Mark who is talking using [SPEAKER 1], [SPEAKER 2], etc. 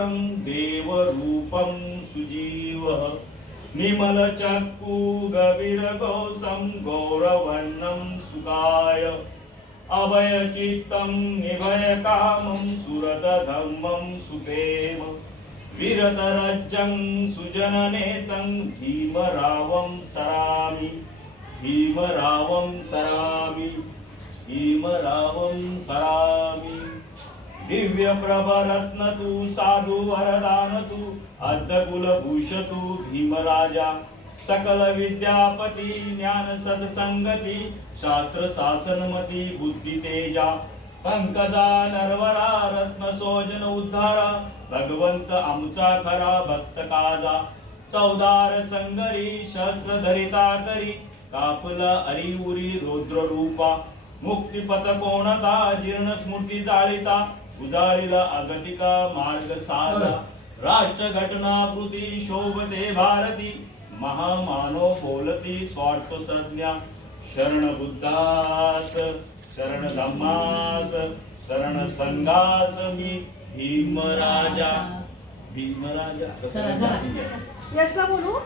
[SPEAKER 1] प्राणं देवरूपं सुजीवः। निमलचक्षु गौरवर्णं सुखाय। अभयचित्तं निभयकामं सुरतधर्मं सुपेम। विरतरज्जं सुजननेतं भीमरावं सरामि। भीमरावं सरामि। भीमरावं सरामि। दिव्यप्रभरत्न तू साधु वरदान भूष तू भीमराजा सकल विद्यापती ज्ञान सत्संगती शास्त्र शासनमती बुद्धी तेजा पंकजा नरवरा रत्न सोजन उद्धारा भगवंत आमचा खरा भक्त काजा चौदार संगरी शस्त्र धरिता करी कापला अरिउरी रुद्र रूपा मुक्तिपथ कोणता जीर्ण स्मृती जाळिता उजाळीला अगतिका मार्ग साधा. राष्ट्र घटना कृती शोभते भारती महामानव बोलती स्वार्थ संज्ञा. शरण बुद्धास शरण धम्मास शरण संघास मी भीमराजा भीमराजा.
[SPEAKER 2] यशला बोलू?